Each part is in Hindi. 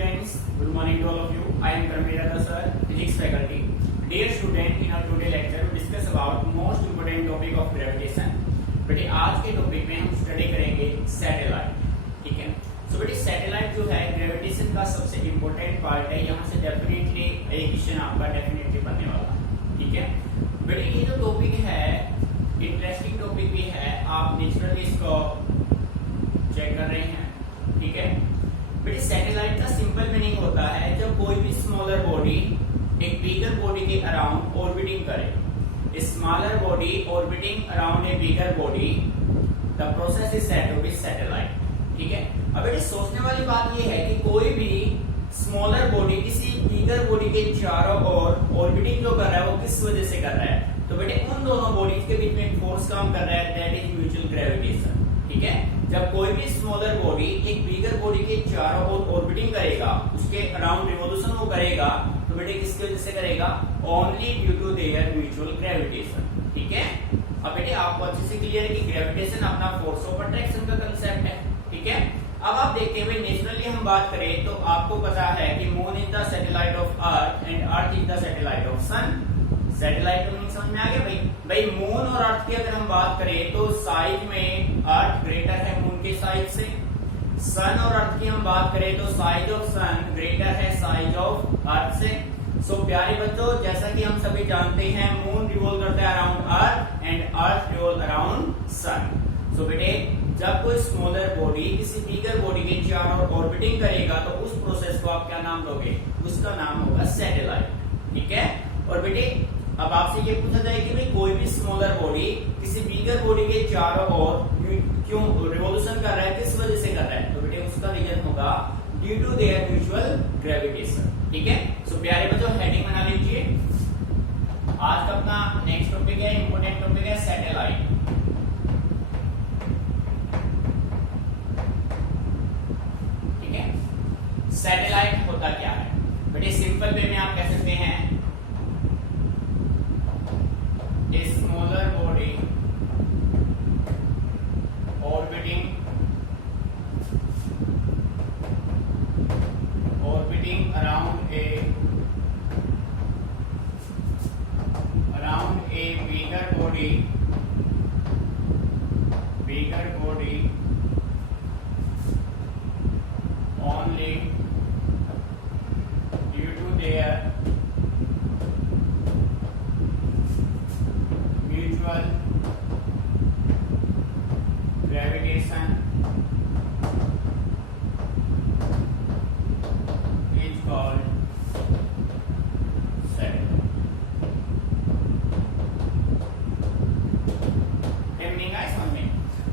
students, good morning to all of you. I am Karmira sir, physics faculty. Dear student, in our today lecture we discuss about most important topic of gravitation. बेटे आज के टॉपिक में हम स्टडी करेंगे सैटेलाइट, ठीक है। सो बेटे सैटेलाइट जो है ग्रेविटेशन का सबसे इम्पोर्टेंट पार्ट है। यहाँ से डेफिनेटली एक क्वेश्चन आपका डेफिनेटली बनने वाला, ठीक है। बेटे ये जो टॉपिक है इंटरेस्टिंग टॉपिक भी है, आप नेचुरली इसको चेक कर रहे हैं, ठीक है। बेटे सैटेलाइट का सिंपल मीनिंग होता है जब कोई भी स्मॉलर बॉडी एक बिगर बॉडी के अराउंड ऑर्बिटिंग करे। Smaller body orbiting around a bigger body, the process is said to be satellite, ठीक है। अब बेटे सोचने वाली बात ये है कि कोई भी स्मॉलर बॉडी किसी बिगर बॉडी के चारों ओर ऑर्बिटिंग जो कर रहा है वो किस वजह से कर रहा है, तो बेटे उन दोनों बॉडीज के बीच में फोर्स काम कर रहा है, दैट इज म्यूचुअल ग्रेविटेशन, ठीक है। जब कोई भी स्मॉलर बॉडी एक बिगर बॉडी के चारों ओर ऑर्बिटिंग करेगा, उसके अराउंड रिवोल्यूशन वो करेगा, तो बेटे किसकी वजह से करेगा, only due to their mutual gravitation, ठीक है। अब बेटे आपको अच्छे से क्लियर है कि ग्रेविटेशन अपना फोर्स ऑफ अट्रैक्शन का कंसेप्ट है, ठीक है। अब आप देखते हुए नेचुरली हम बात करें तो आपको पता है कि moon is the satellite of earth and earth is the satellite of sun. Satellite का मीनिंग समझ में आ गया भाई मून और अर्थ की अगर हम बात करें तो साइज में अर्थ ग्रेटर है मून के साइज से। सन और अर्थ की हम बात करें तो साइज ऑफ सन ग्रेटर है साइज ऑफ अर्थ से। सो प्यारे बच्चों, जैसा कि हम सभी जानते हैं मून रिवॉल्व करता है around earth and earth revolve around sun. So बेटे जब कोई स्मॉलर बॉडी किसी बिगर बॉडी के चारों ओर ऑर्बिटिंग करेगा तो उस प्रोसेस को आप क्या नाम दोगे, उसका नाम होगा सैटेलाइट, ठीक है। और बेटे अब आपसे ये पूछा जाए कि भाई कोई भी स्मॉलर बॉडी किसी बिगर बॉडी के चारों ओर क्यों रिवॉल्यूशन कर रहा है, किस वजह से कर रहा है, तो बेटे उसका रीजन होगा due to their mutual gravitation, ठीक है। सो प्यारे बच्चों हेडिंग बना लीजिए। आज का अपना नेक्स्ट टॉपिक है, इंपोर्टेंट टॉपिक है सैटेलाइट, ठीक है। सैटेलाइट होता क्या है बेटे, सिंपल वे में आप कह सकते हैं a smaller body orbiting around a bigger body only due to their mutual gravitation is called satellite.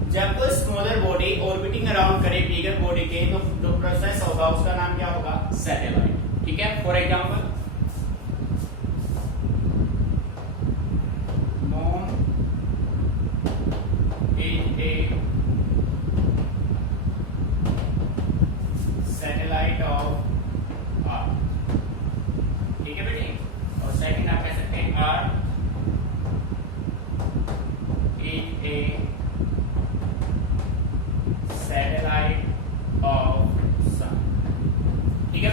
जब कोई स्मॉलर बॉडी ऑर्बिटिंग अराउंड करे बिगर बॉडी के तो जो प्रोसेस होगा उसका नाम क्या होगा, सैटेलाइट, ठीक है। For example satellite of earth, ठीक है बेटे। और सेकंड आप कह सकते हैं earth is a satellite of sun, ठीक है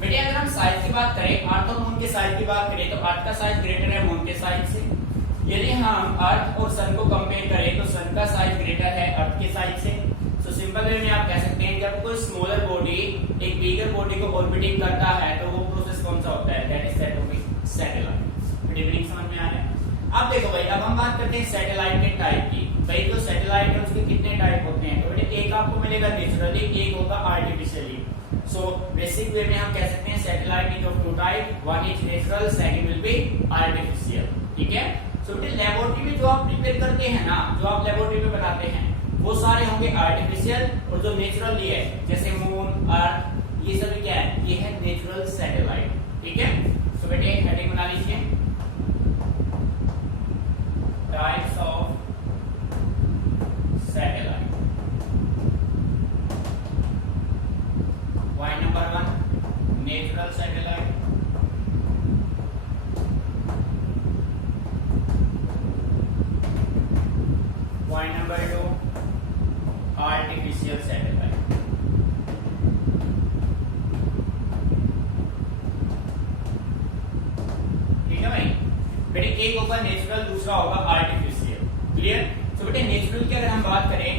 बेटे। अगर हम साइज की बात करें, अर्थ और मून के साइज की बात करें तो अर्थ का साइज ग्रेटर है मून के साइज से। यदि हम अर्थ और सन को कंपेयर करें तो सन का साइज ग्रेटर है अर्थ के साइज से। तो सिंपल वे में आप कह सकते हैं जब कोई स्मॉलर बॉडी एक बिगर बॉडी को ऑर्बिटिंग करता है तो वो प्रोसेस कौन सा होता है, that is said to be satellite. Meaning समझ में आ रहा है। अब देखो भाई, अब हम बात करते हैं सैटेलाइट के टाइप की। भाई जो सैटेलाइट है उसके कितने टाइप होते हैं, तो बेटे एक आपको मिलेगा नेचुरली, एक होगा आर्टिफिशियली। सो बेसिक वे में हम कह सकते हैं satellite is of two type, one is natural, second will be artificial, ठीक है। सो बेटे लेबोरेटरी में जो आप प्रिपेयर करते हैं ना, जो आप लेबोरेटरी में बनाते हैं वो सारे होंगे आर्टिफिशियल, और जो नेचुरली है जैसे मून अर्थ ये सभी क्या है, ये है नेचुरल सैटेलाइट, ठीक है। सो बेटे हेडिंग बना लीजिए, types of satellite. Point number 1 natural satellite, point number 2 artificial satellite. एक होगा नेचुरल, दूसरा होगा आर्टिफिशियल। क्लियर? तो बेटे नेचुरल की अगर हम बात करें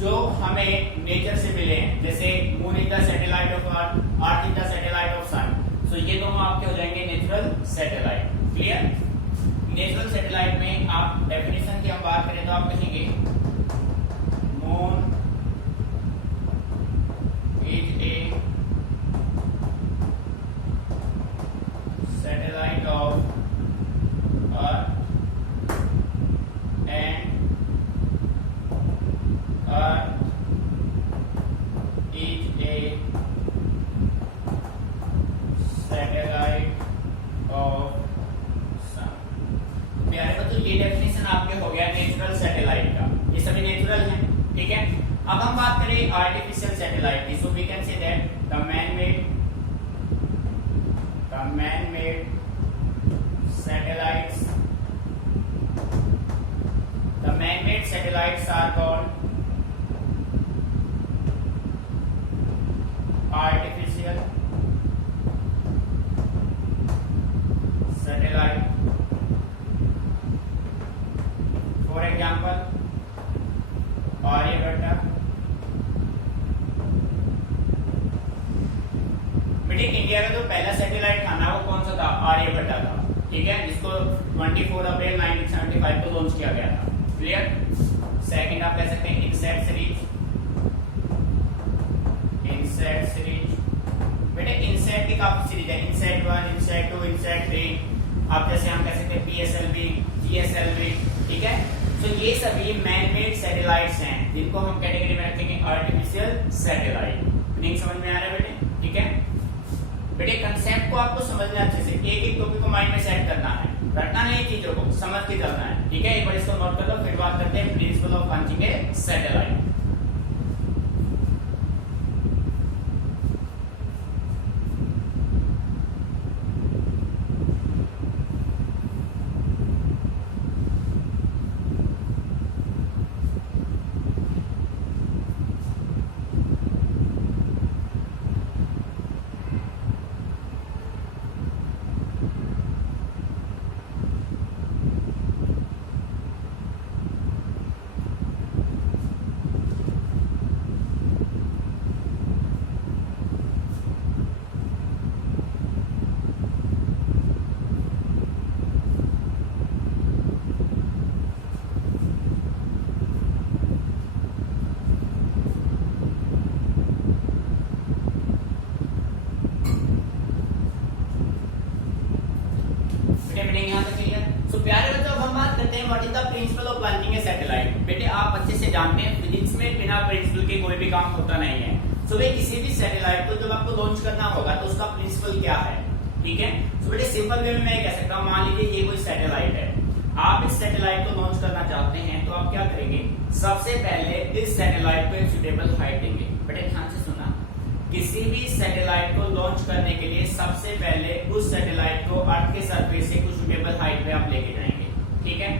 जो हमें नेचर से मिले हैं, जैसे moon is the satellite of earth, earth is the satellite of sun, तो ये दोनों आपके हो जाएंगे natural satellite. Clear? Natural satellite में आप डेफिनेशन की हम बात करें तो आप कहेंगे moon is a satellite of Earth and Earth is a satellite of Sun। प्यारे बच्चों ये डेफिनेशन आपके हो गया नेचुरल सैटेलाइट का, ये सभी नेचुरल हैं। ठीक है, अब हम बात करें आर्टिफिशियल सैटेलाइट की। So we can say that the man-made satellites, the man-made satellites are called artificial satellite। For example, Aryabhata. India का जो पहला सैटेलाइट था ना वो कौन सा था? आर्यभट्टा था। ठीक है, जिसको 24 अप्रैल 1975 को लॉन्च किया गया था। क्लियर? सेकंड आप कह सकते हैं इनसैट सीरीज। बेटे इनसैट की काफी सीरीज है, इनसैट 1, इनसैट 2, इनसैट 3। आप जैसे हम कह सकते हैं PSLV, GSLV। ठीक है, तो ये सभी मैन मेड सैटेलाइट्स हैं जिनको हम कैटेगरी में रखेंगे आर्टिफिशियल सैटेलाइट। मीनिंग समझ में आ रहा है बेटे? ठीक है बेटे, कंसेप्ट को आपको समझना अच्छे से, एक एक टॉपिक को माइंड में सेट करना है, रटना नहीं चीजों को, समझ के चलना है। ठीक है, एक बार इसको नोट कर लो, फिर बात करते हैं principle of launching A satellite. What is the principle of launching A satellite. बेटे आप अच्छे से जानते हैं फिजिक्स में बिना प्रिंसिपल के कोई भी काम होता नहीं है। सो भाई किसी भी सैटेलाइट को जब आपको लॉन्च करना होगा तो उसका प्रिंसिपल क्या है? ठीक है, सो बेटे सिंपल वे में मैं कह सकता हूँ, मान लीजिए ये कोई सैटेलाइट है, आप इस सैटेलाइट को लॉन्च करना चाहते हैं तो आप क्या करेंगे? सबसे पहले इस सैटेलाइट को एक सुटेबल हाइट देंगे। बेटे ध्यान से सुना, किसी भी सैटेलाइट को लॉन्च करने के लिए सबसे पहले उस सैटेलाइट को अर्थ के सरफेस से कुछ सुटेबल हाइट पे आप लेके जाएंगे। ठीक है,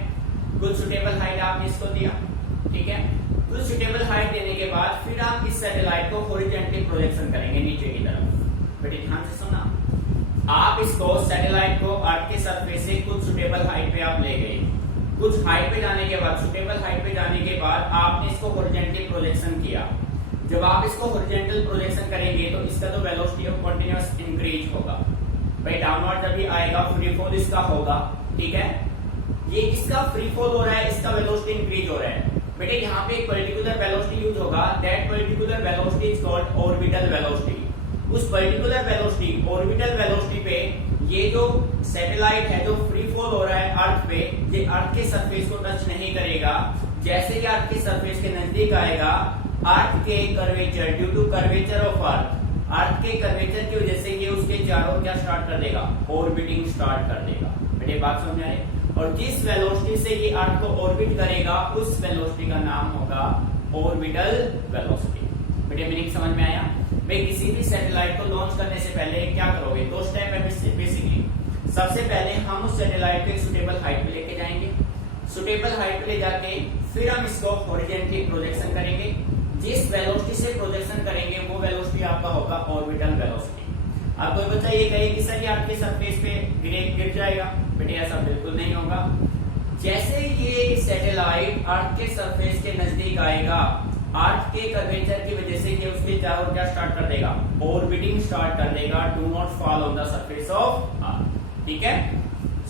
कुछ सुटेबल हाइट आपने इसको दिया। ठीक है, कुछ सुटेबल हाइट देने के बाद फिर आप इस सैटेलाइट को हॉरिजॉन्टल प्रोजेक्शन करेंगे नीचे की तरफ। बेटे ध्यान से सुना, आप इसको सैटेलाइट को अर्थ के सरफेस से कुछ सुटेबल हाइट पे आप ले गए। कुछ हाइट पे जाने के बाद, सुटेबल हाइट पे जाने के बाद आपने इसको हॉरिजॉन्टल प्रोजेक्शन किया। जब आप इसको हॉरिजॉन्टल प्रोजेक्शन करेंगे तो इसका जो वेलोसिटी ऑफ कंटीन्यूअस इंक्रीज होगा। भाई डाउनवर्ड जब भी आएगा फ्री फॉल इसका होगा। ठीक है, ये इसका फ्री फॉल हो रहा है, इसका वेलोसिटी इंक्रीज हो रहा है। बेटे यहाँ पे एक पर्टिकुलर वेलोसिटी यूज होगा, that particular velocity is called orbital velocity. उस पर्टिकुलर वेलोसिटी, ऑर्बिटल वेलोसिटी पे ये जो सैटेलाइट है जो फ्री फॉल हो रहा है अर्थ पे, ये अर्थ के सरफेस को टच नहीं करेगा। जैसे ही अर्थ के सरफेस के नजदीक आएगा, अर्थ के curvature, due to curvature of earth के कर्वेचर की वजह से ये उसके चारों क्या स्टार्ट कर देगा? ऑर्बिटिंग स्टार्ट कर देगा। बेटे बात समझ आए? और जिस वेलोसिटी से ये अर्थ को ऑर्बिट करेगा उस वेलोसिटी का नाम होगा ऑर्बिटल वेलोसिटी। बेटे मीनिंग समझ में आया? भाई किसी भी सैटेलाइट को लॉन्च करने से पहले क्या करोगे? दो स्टेप है बेसिकली। सबसे पहले हम उस सैटेलाइट को एक सुटेबल हाइट पे लेके जाएंगे। सुटेबल हाइट पे ले जाके फिर हम इसको हॉरिजॉन्टली प्रोजेक्शन करेंगे। जिस वेलोसिटी से प्रोजेक्शन करेंगे वो वेलोसिटी आपका होगा ऑर्बिटल वेलोसिटी। अब कोई बच्चा ये कहे कि सर ये आपके सरफेस पे गिर जाएगा, बेटे ऐसा बिल्कुल नहीं होगा। जैसे ये सैटेलाइट अर्थ के सरफेस के नजदीक आएगा, अर्थ के कर्वेचर की वजह से ये उसके चारों क्या स्टार्ट कर देगा, ऑर्बिटिंग स्टार्ट कर देगा, do not fall on the surface of earth. ठीक है,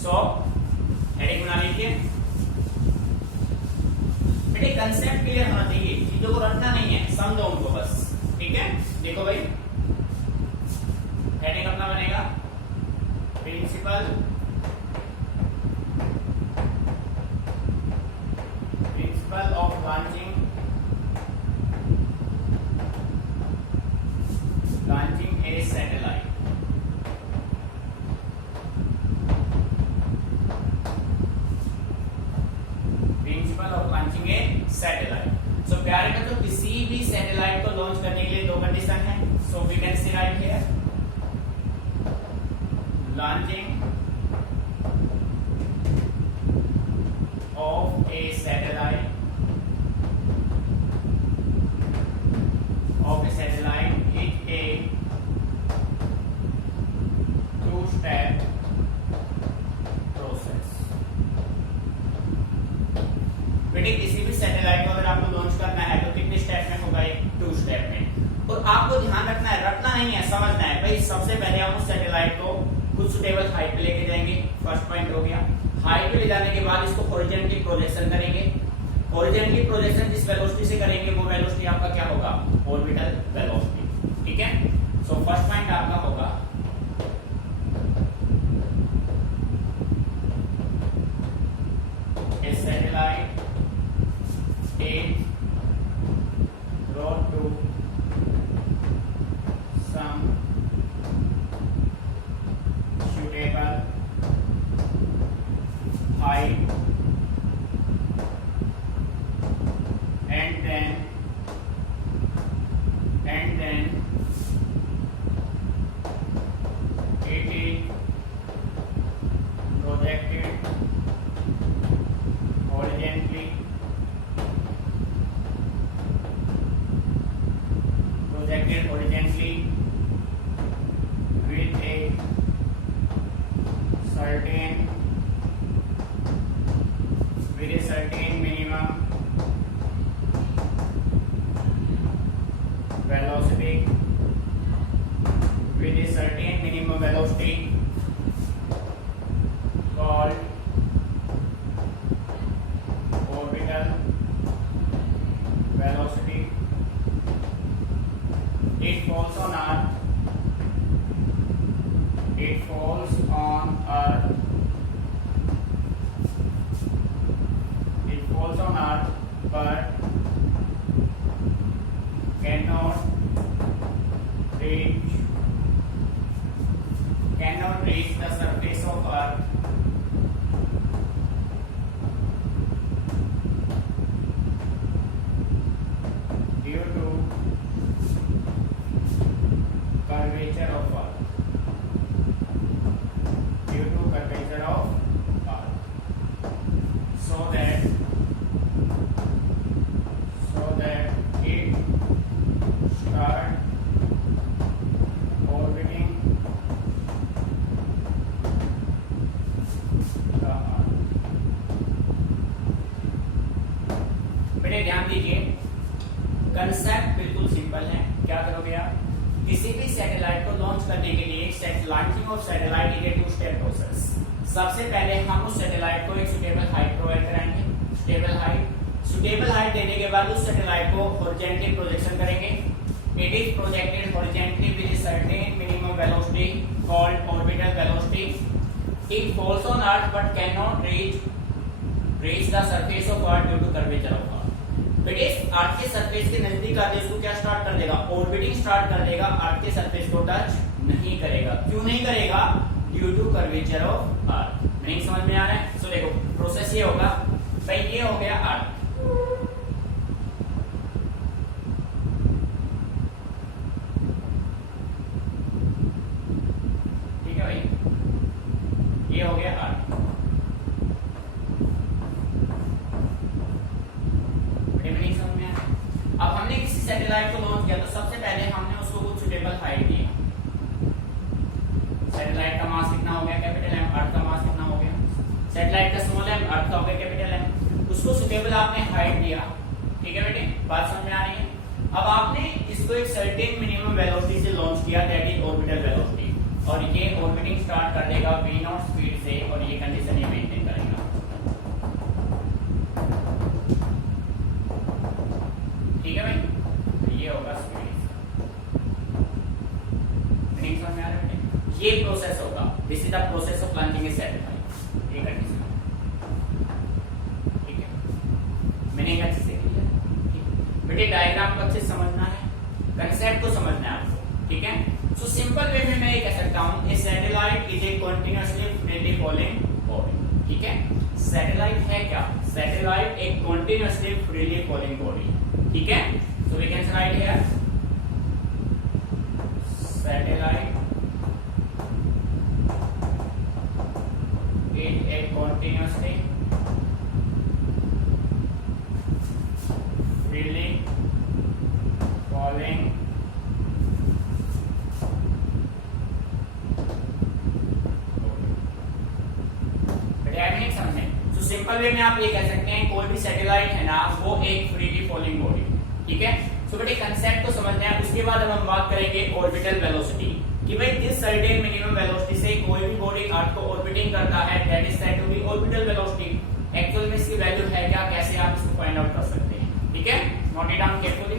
सो हेडिंग बना लीजिए बेटे। कंसेप्ट क्लियर होना चाहिए, चीजों को रटना नहीं है, समझो उनको बस। ठीक है, देखो भाई हेडिंग अपना बनेगा principle of launching a satellite. Principle of launching a satellite. So प्यारे बच्चों, किसी भी सैटेलाइट को लॉन्च करने के लिए दो कंडीशन है। So we can see right here, launching of a satellite is a two-step process. बेटे किसी भी सैटेलाइट को अगर आपको लॉन्च करना है तो कितने स्टेप में होगा, एक 2 स्टेप में। और आपको ध्यान रखना है, रटना नहीं है, समझना है भाई। सबसे पहले आप उस सैटेलाइट को कुछ सुटेबल हाइट पे लेके जाएंगे, फर्स्ट पॉइंट हो गया। हाइट पे ले जाने के बाद इसको हॉरिजॉन्टली प्रोजेक्शन करेंगे। हॉरिजॉन्टली प्रोजेक्शन जिस वेलोसिटी से करेंगे वो वेलोसिटी आपका क्या होगा, ऑर्बिटल वेलोसिटी। ठीक है, सो फर्स्ट पॉइंट आपका होगा a satellite is brought to some suitable height and then it is projected horizontally with a certain minimum velocity, called orbital velocity. It falls on Earth. But cannot reach the surface of Earth due to curvature of Earth. So that it start orbiting the Earth. बेटे ध्यान दीजिए, कंसेप्ट बिल्कुल सिंपल है। क्या करोगे आप, किसी भी सैटेलाइट को लॉन्च करने के लिए launching of satellite is a 2 step process. सबसे पहले हम उस सैटेलाइट को एक सुटेबल हाइट प्रोवाइड कराएंगे, सुटेबल हाइट देने के बाद उस सैटेलाइट को हॉरिजॉन्टली प्रोजेक्शन करेंगे। It is projected horizontally with a certain minimum velocity called orbital velocity. It falls on earth but can not reach the surface of earth due to curvature of earth. बेटे अर्थ के सरफेस के नजदीक आते उसको क्या स्टार्ट कर देगा, ऑर्बिटिंग स्टार्ट कर देगा, अर्थ के सरफेस को टच नहीं करेगा। क्यों नहीं करेगा, due to curvature of earth. नहीं समझ में आ रहा है? सो देखो प्रोसेस ये होगा भाई, ये हो गया अर्थ, ठीक है भाई, ये हो गया अर्थ। नहीं समझ में आया? अब हमने किसी सैटेलाइट को लॉन्च किया तो सबसे पहले हमने उसको कुछ सुटेबल हाइट दी। सैटेलाइट का मास कितना हो गया कैपिटल एम, अर्थ का मास कितना हो गया सैटेलाइट का स्मॉल m, अर्थ का हो गया कैपिटल M। उसको सुटेबल आपने हाइट दिया, ठीक है बेटे, बात समझ में आ रही है। अब आपने इसको एक सर्टेन मिनिमम वेलोसिटी से लॉन्च किया, दैट इज ऑर्बिटल वेलोसिटी, और ये ऑर्बिटिंग स्टार्ट कर देगा v0 स्पीड से, और ये कंडीशन ये मेंटेन करेगा, ठीक है भाई। तो ये होगा स्पीड, मीनिंग समझ में आ रहा है बेटे। ये प्रोसेस होगा, this is the process of launching A satellite, ये कंडीशन, ठीक है। मीनिंग अच्छे से क्लियर बेटे, डायग्राम को अच्छे से समझना है, कंसेप्ट को समझना है आपको, ठीक है। सो सिंपल वे में मैं ये कह सकता हूं, a satellite is a continuously freely falling body, ठीक है। सैटेलाइट है क्या? सैटेलाइट एक कंटीन्यूअसली फ्रीली फॉलिंग बॉडी, ठीक है। So we can write here satellite is a continuously freely falling simple way में आप ये कह सकते हैं कोई भी सैटेलाइट है ना, वो एक फ्रीली फॉलिंग बॉडी, ठीक है। सो बेटे कंसेप्ट को समझना है। उसके बाद अब हम बात करेंगे ऑर्बिटल वेलोसिटी, कि भाई जिस सर्टेन मिनिमम वेलोसिटी से कोई भी बॉडी अर्थ को ऑर्बिटिंग करता है, that is said to be orbital velocity. Actual में इसकी वैल्यू है क्या, कैसे आप इसको फाइंड आउट कर सकते हैं, ठीक है। Note it down carefully.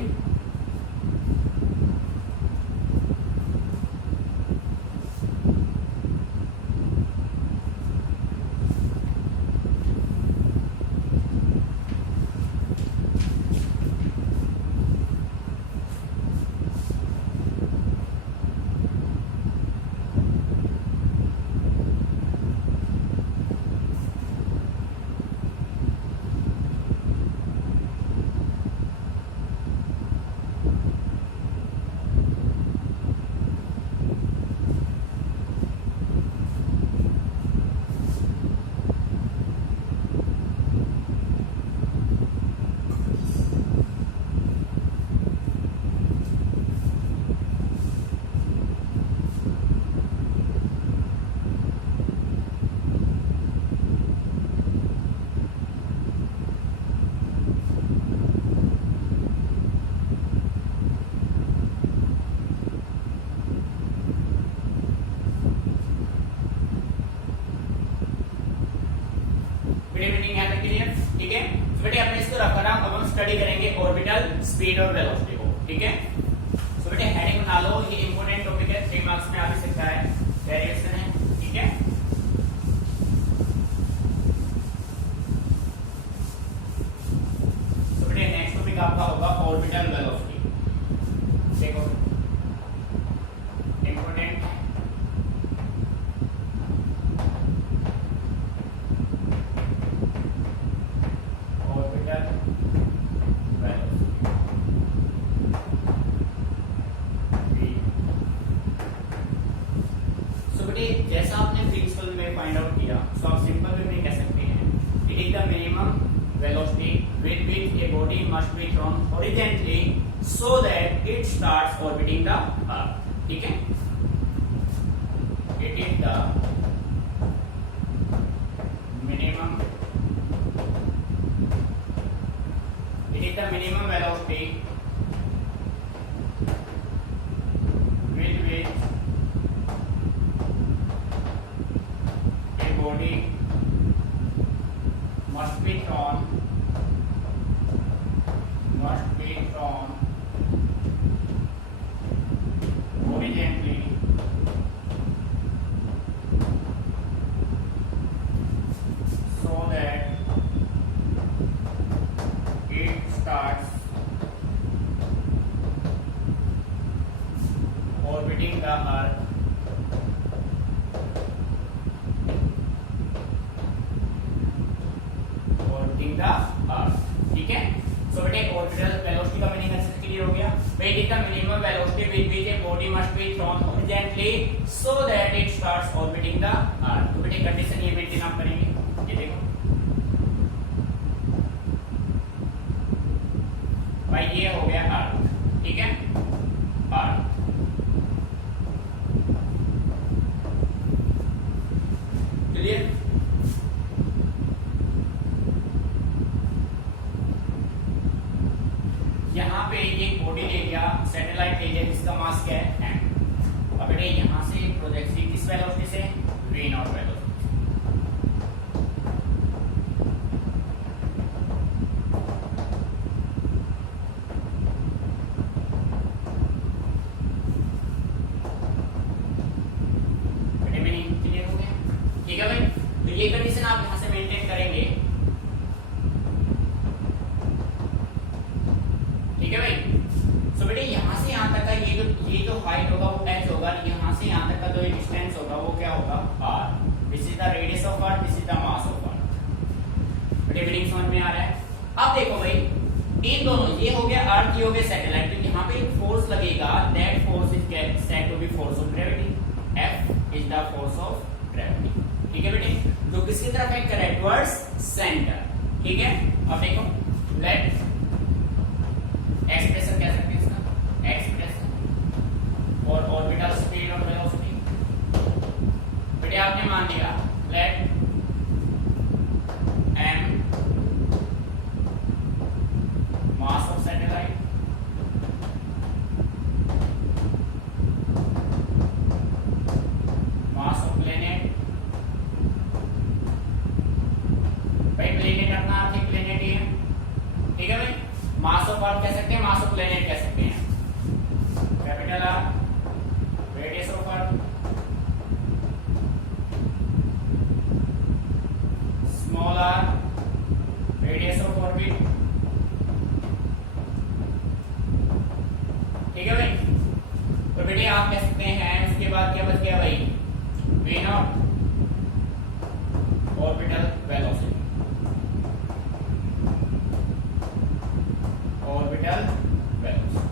ठीक है। तो बेटे अपने इसको रखा नाम, अब हम स्टडी करेंगे ऑर्बिटल स्पीड और वेलोसिटी को, ठीक है। तो बेटे हेडिंग बना लो, ये इंपॉर्टेंट टॉपिक है, 3 मार्क्स में आ भी सकता है, डेरिवेशन है, ठीक है। तो बेटे नेक्स्ट टॉपिक आपका होगा ऑर्बिटल वेलोसिटी, देखो इंपॉर्टेंट जैसा आपने प्रिंसिपल में फाइंड आउट किया, सो आप सिंपल वे में कह सकते हैं it is the minimum velocity with which a body must be thrown horizontally so that it starts orbiting the अर्थ, ठीक है। It is the minimum velocity with which a body must be thrown horizontally so that it starts orbiting the earth ठीक है। सो बेटे ऑर्बिटल वेलोसिटी का मीनिंग अच्छे से क्लियर हो गया। Wait is the minimum velocity with which a body must be thrown horizontally so that it starts orbiting the earth. तो बेटे कंडीशन ये मेंटेन आप करेंगे, ये देखो भाई ये हो गया अर्थ, ठीक है, अर्थ। क्लियर। यहाँ पे ये बॉडी ले लिया, सैटेलाइट ले लिया जिसका मास क्या है m। अब बेटे यहाँ से प्रोजेक्शन किस वेलोसिटी से, v नॉट वेलोसिटी। ठीक है भाई, तो ये कंडीशन आप यहां से मेंटेन करेंगे। ठीक है भाई, सो बेटे यहां से यहां तक का ये जो हाइट होगा वो h होगा, यहां से यहां तक का जो डिस्टेंस होगा वो क्या होगा, r। This is the radius of earth, this is the mass of earth. बेटे मीनिंग समझ में आ रहा है? अब देखो भाई, इन दोनों, ये हो गया अर्थ, ये हो गया सैटेलाइट, तो यहां पे एक फोर्स लगेगा, that force is said to be force of gravity. F is the force of gravity. ठीक है बेटे, जो किसकी तरफ एक्ट कर रहा है, टुवर्ड्स सेंटर। ठीक है, अब देखो लेट एक्सप्रेशन कह सकते हैं इसका, एक्सप्रेशन और ऑर्बिटल स्पीड और वेलोसिटी। बेटे आपने मान लिया let m mass of satellite mass of planet. भाई प्लेनेट अपना अर्थ एक प्लेनेट ही है। ठीक है भाई, मास ऑफ अर्थ कह सकते हैं, मास ऑफ प्लेनेट कह सकते हैं। Capital R radius of earth, small R radius of orbit. ठीक है भाई, तो बेटे आप कह सकते हैं, उसके बाद क्या बच गया भाई, v not orbital velocity, orbital velocity.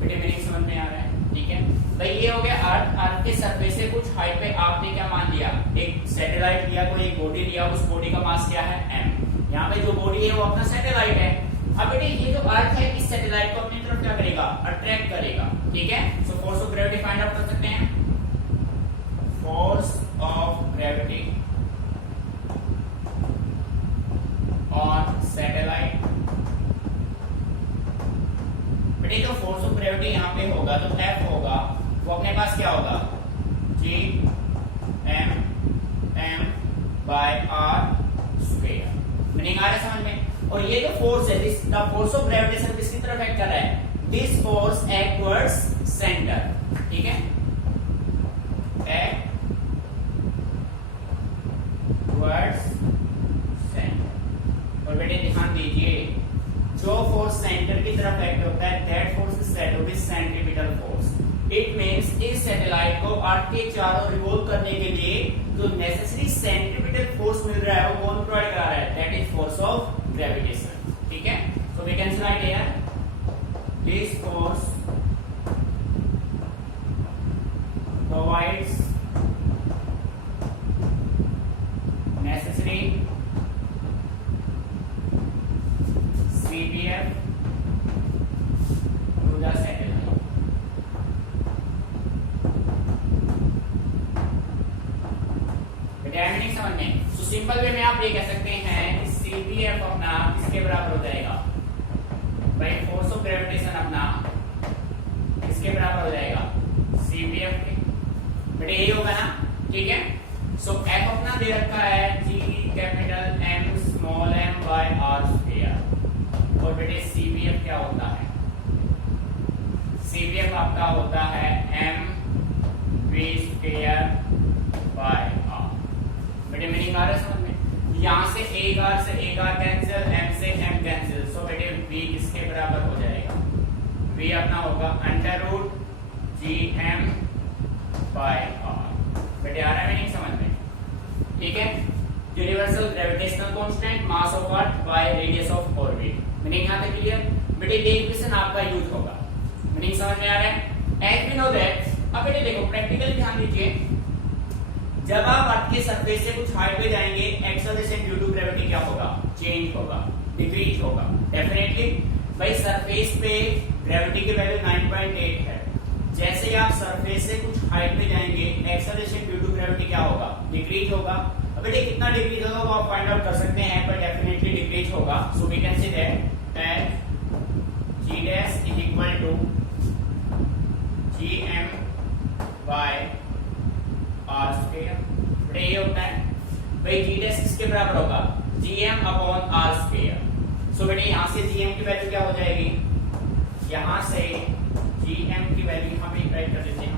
बेटे मीनिंग समझ में आ रहा है? ठीक है भाई, ये हो गया अर्थ। अर्थ के सरफेस से कुछ हाइट पे आपने क्या मान लिया, एक सैटेलाइट लिया, कोई एक बॉडी लिया, उस बॉडी का मास क्या है, m। यहाँ पे जो बॉडी है वो अपना सैटेलाइट है। अब बेटे ये जो अर्थ है इस सैटेलाइट को अपनी तरफ क्या करेगा, अट्रैक्ट करेगा। ठीक है, so force of gravity find out कर सकते हैं। Force of gravity on satellite. बेटे जो फोर्स ऑफ ग्रेविटी यहाँ पे होगा, तो F होगा, वो अपने पास क्या होगा, G m m by r square. Meaning आ रहा है समझ में? और ये जो फोर्स है, this the force of gravitation किसकी तरफ एक्ट कर रहा है, this force act towards centre. ठीक है, एक्ट टुवर्ड्स सेंटर। और बेटे ध्यान दीजिए, जो फोर्स सेंटर की तरफ एक्ट होता है, that force is said to be centripetal force. It means इस सैटेलाइट को अर्थ के चारों रिवॉल्व करने के लिए जो नेसेसरी सेंट्रीपिटल फोर्स मिल रहा है वो कौन प्रोवाइड कर रहा है, that is force of gravitation. ठीक है, so we can write here this force provides necessary CPF to the satellite। बेटे समझ में, सो सिंपल वे में आप ये कह सकते हैं कि CPF अपना किसके बराबर हो जाएगा भाई, फोर्स ऑफ ग्रेविटेशन अपना किसके बराबर हो जाएगा, CPF के। बेटे यही होगा ना? ठीक है, सो F अपना दे रखा है G capital M small m by r square. और बेटे CPF क्या होता है, CPF आपका होता है m v square by r। बेटे मीनिंग आ रहा है समझ में? यहां से एक r से एक r कैंसिल, m से m कैंसिल, सो बेटे v किसके बराबर हो जाएगा, v अपना होगा under root gm by r। बेटे आ रहा है मीनिंग समझ में? ठीक है, universal gravitational constant mass of earth by radius of orbit. Meaning यहां तक क्लियर? बेटे ये इक्वेशन आपका यूज होगा। मीनिंग समझ में आ रहा है? एज वी नो दैट, अब बेटे देखो प्रैक्टिकली ध्यान दीजिए, जब आप अर्थ के सरफेस से कुछ हाइट पे जाएंगे, एक्सेलरेशन ड्यू टू ग्रेविटी क्या होगा, चेंज होगा, डिक्रीज होगा डेफिनेटली। भाई सरफेस पे ग्रेविटी की वैल्यू 9.8 है, जैसे ही आप सरफेस से कुछ हाइट पे जाएंगे, एक्सेलरेशन ड्यू टू ग्रेविटी क्या होगा, डिक्रीज होगा। अब बेटे कितना डिक्रीज होगा वो आप फाइंड आउट कर सकते हैं, पर डेफिनेटली डिक्रीज होगा। So we can say that equal to gm by r square. बेटा ये होता है भाई g डैश किसके बराबर होगा, gm अपॉन r स्क्वायर। सो बेटा यहाँ से gm की वैल्यू क्या हो जाएगी, यहाँ से gm की वैल्यू यहाँ पे राइट कर देते हैं,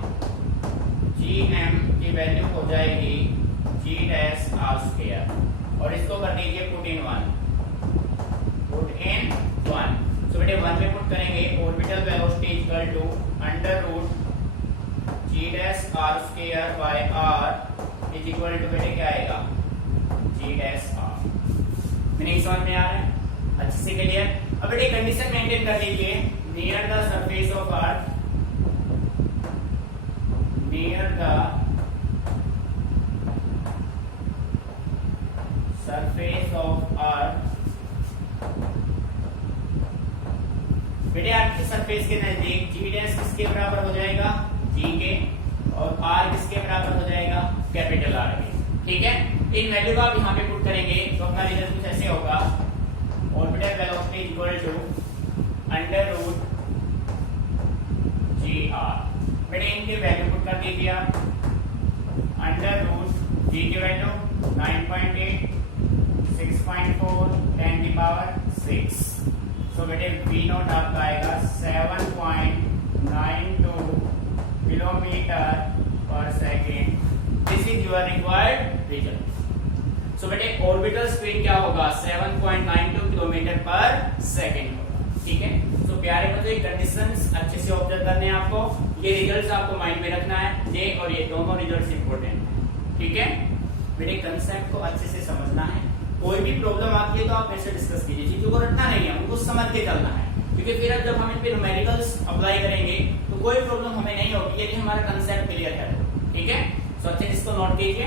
gm की वैल्यू हो जाएगी g डैश r स्क्वायर और इसको कर दीजिए पुट इन 1। सो बेटे 1 में पुट करेंगे orbital velocity equal to under root g dash r square by r is equal to बेटे क्या आएगा g डैश r। मीनिंग समझ में आ रहा है, अच्छे से क्लियर। अब बेटे कंडीशन मेंटेन कर लीजिए, near the surface of earth, near the surface of earth, बेटे अर्थ की सरफेस के नजदीक g डैश किसके बराबर हो जाएगा, g के, और r किसके बराबर हो जाएगा, कैपिटल R के। ठीक है, इन वैल्यू को आप यहाँ पे पुट करेंगे तो अपना रिजल्ट कुछ ऐसे होगा, orbital velocity equal to under root gr। बेटे इनके वैल्यू पुट कर दीजिए आप, अंडर रूट g की वैल्यू 9.8, 6.4, 10 की पावर 6। सो बेटे v नॉट आपका आएगा 7.92 kilometre per second. This is your required result. So बेटे ऑर्बिटल स्पीड क्या होगा, 7.92 किलोमीटर पर सेकेंड होगा। ठीक है, तो प्यारे बच्चों ये कंडीशंस अच्छे से ऑब्जर्व करने हैं आपको, ये रिजल्ट्स आपको माइंड में रखना है, ये और ये दोनों रिजल्ट्स इंपॉर्टेंट है। ठीक है, मेरे कंसेप्ट को अच्छे से समझना है, कोई भी प्रॉब्लम आती है तो आप मेरे से डिस्कस कीजिए, चीजों को रटना नहीं है, उनको समझ के चलना है, क्योंकि फिर अब जब हम इन पे न्यूमेरिकल्स अप्लाई करेंगे तो कोई प्रॉब्लम हमें नहीं होगी यदि हमारा कंसेप्ट क्लियर है। ठीक है, सो अच्छे से इसको नोट कीजिए।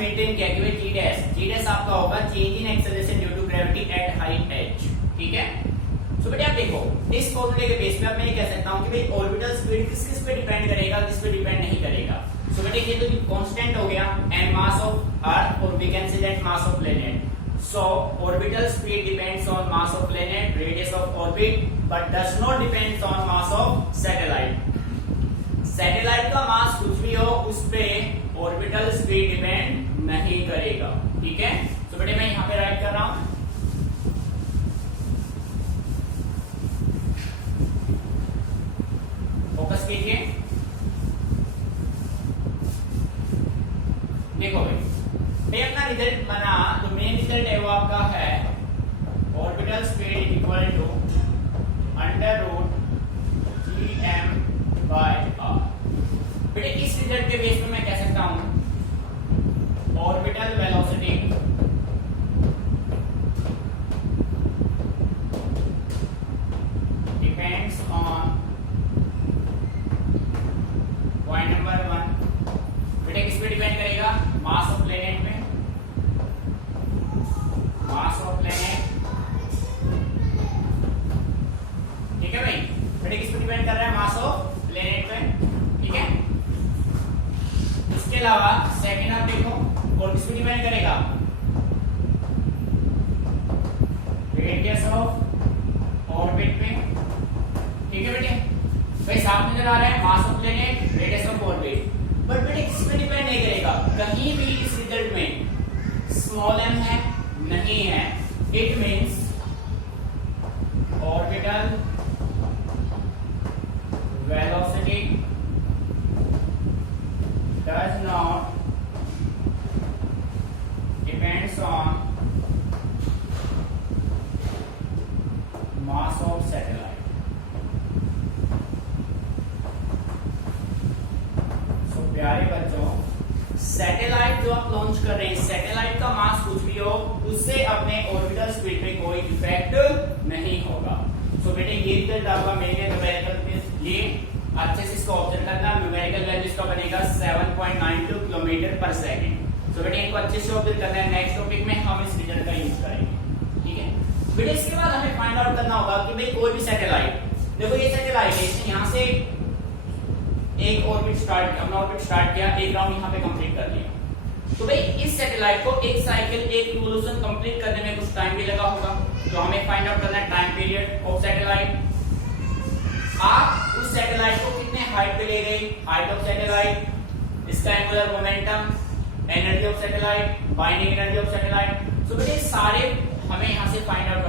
मेंटेन किया कि भाई जी डैश आपका होगा change in acceleration due to gravity at height h। ठीक है, सो बेटा आप देखो इस फॉर्मूले के बेस पे अब मैं ये कह सकता हूं कि भाई ऑर्बिटल स्पीड किस किस पे डिपेंड करेगा, किस पे डिपेंड नहीं करेगा। सो बेटा ये तो कांस्टेंट हो गया एंड मास ऑफ अर्थ, और we can say that mass of planet. So orbital speed depends on mass of planet, radius of orbit, but does not depends on mass of satellite. Satellite का मास कुछ भी हो उस पे ऑर्बिटल स्पीड डिपेंड नहीं करेगा। ठीक है, तो बेटे मैं यहां पे राइट कर रहा हूं, फोकस कीजिए। देखो भाई अपना रिजल्ट बना, तो मेन रिजल्ट है वो आपका है orbital speed equal to under root gm by r। बेटे इस रिजल्ट के बेस पे मैं कह सकता हूं orbital velocity depends on point number 1। बेटे किस पे डिपेंड करेगा, मास ऑफ प्लैनेट में, मास ऑफ प्लैनेट। ठीक है भाई, बेटे किस पे डिपेंड कर रहा है, मास ऑफ प्लैनेट पे। ठीक है, इसके अलावा सेकंड आप देखो और किस पे डिपेंड करेगा, रेडियस ऑफ ऑर्बिट पे। ठीक है बेटे, भाई साफ नजर आ रहा है, मास of planet, radius of orbit. But बेटे किस पे डिपेंड नहीं करेगा, कहीं भी इस रिजल्ट में स्मॉल m है नहीं है, it means orbital velocity does not satellite जो आप लॉन्च कर रहे हैं, सैटेलाइट का मास कुछ भी हो, उससे अपने ऑर्बिटल स्पीड पे कोई इफेक्ट नहीं होगा। सो बेटे ये रिजल्ट आपका मिलेगा न्यूमेरिकल, ये अच्छे से इसको ऑब्जर्व करना। न्यूमेरिकल वैल्यू इसका बनेगा 7.92 किलोमीटर पर सेकंड। सो बेटे इनको अच्छे से ऑब्जर्व करना है। नेक्स्ट टॉपिक में हम इस रिजल्ट का यूज करेंगे, ठीक है बेटे। इसके बाद हमें फाइंड आउट करना होगा कि भाई कोई भी सैटेलाइट, देखो ये सैटेलाइट है, इसने यहाँ से एक ऑर्बिट स्टार्ट किया, अपना ऑर्बिट स्टार्ट किया, एक राउंड यहाँ पे कंप्लीट कर लिया। तो भाई इस सैटेलाइट को एक साइकिल, एक रिवोल्यूशन कंप्लीट करने में कुछ टाइम भी लगा होगा, तो हमें फाइंड आउट करना है टाइम पीरियड ऑफ सैटेलाइट। आप उस सैटेलाइट को कितने हाइट पे ले गए, हाइट ऑफ सैटेलाइट, इसका angular momentum, energy of satellite, binding energy of satellite. So बेटे सारे हमें यहाँ से फाइंड आउट